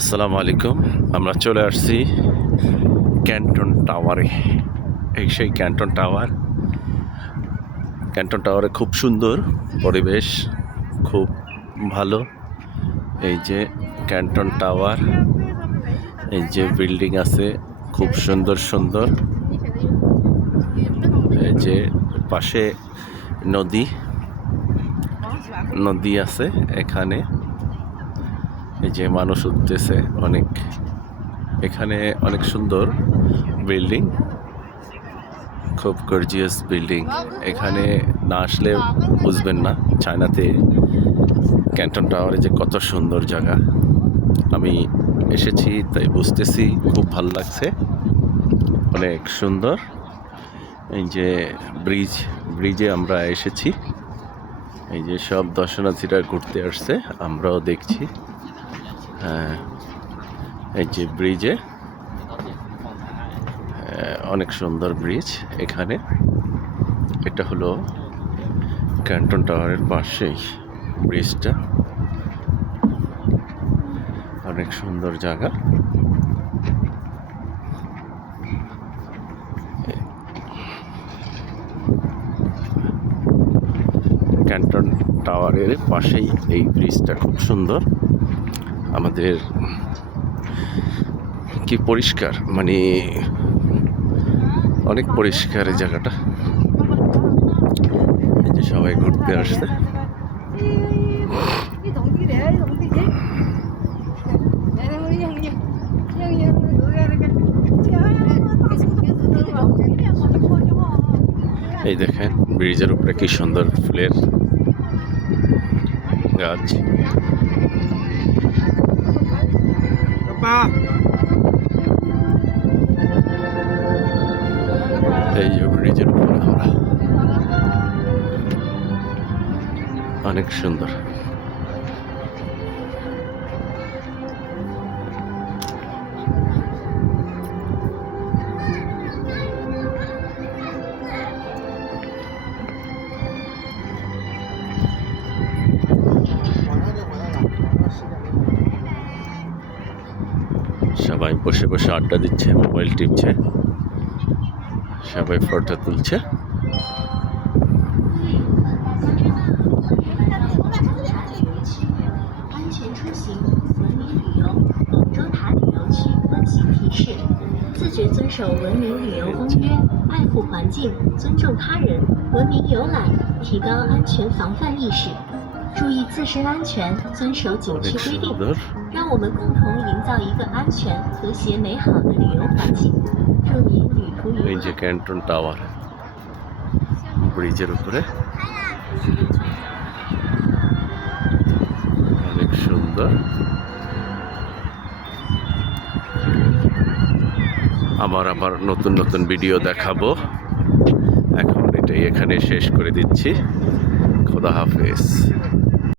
আসসালামু আলাইকুম। আমরা চলে আসছি ক্যান্টন টাওয়ারে। এই সেই ক্যান্টন টাওয়ার। ক্যান্টন টাওয়ারে খুব সুন্দর পরিবেশ, খুব ভালো। এই যে ক্যান্টন টাওয়ার, এই যে বিল্ডিং আছে খুব সুন্দর সুন্দর। এই যে পাশে নদী নদী আছে এখানে। এই যে মানুষ উঠতেছে অনেক। এখানে অনেক সুন্দর বিল্ডিং, খুব গর্জিয়াস বিল্ডিং। এখানে না আসলে বুঝবেন না চায়নাতে ক্যান্টন টাওয়ারে যে কত সুন্দর জায়গা। আমি এসেছি তাই বুঝতেছি, খুব ভালো লাগছে, অনেক সুন্দর। এই যে ব্রিজে আমরা এসেছি। এই যে সব দর্শনার্থীরা ঘুরতে আসছে, আমরাও দেখছি। হ্যাঁ, এই যে ব্রিজে অনেক সুন্দর ব্রিজ এখানে। এটা হলো ক্যান্টন টাওয়ারের পাশেই ব্রিজটা, অনেক সুন্দর জায়গা। ক্যান্টন টাওয়ারের পাশেই এই ব্রিজটা খুব সুন্দর। আমাদের কি পরিষ্কার, মানে অনেক পরিষ্কার এই জায়গাটা। এই যে সবাই ঘুরতে আসছে। এই দেখেন ব্রিজের উপরে কি সুন্দর ফুলের গাছ। এই যে ব্রিজের উপরে আমরা, অনেক সুন্দর। সবাই বসে বসে আড্ডা দিচ্ছে, মোবাইল টিপছে, সবাই ফটো তুলছে।注意自身安全，遵守景区规定，让我们共同营造一个安全、和谐、美好的旅游环境。祝您旅途愉快。এই যে ক্যান্টন টাওয়ার ব্রিজের উপরে, অনেক সুন্দর। আবার নতুন নতুন ভিডিও দেখাবো। এখন এটাই এখানে শেষ করে দিচ্ছি। খোদা হাফেজ।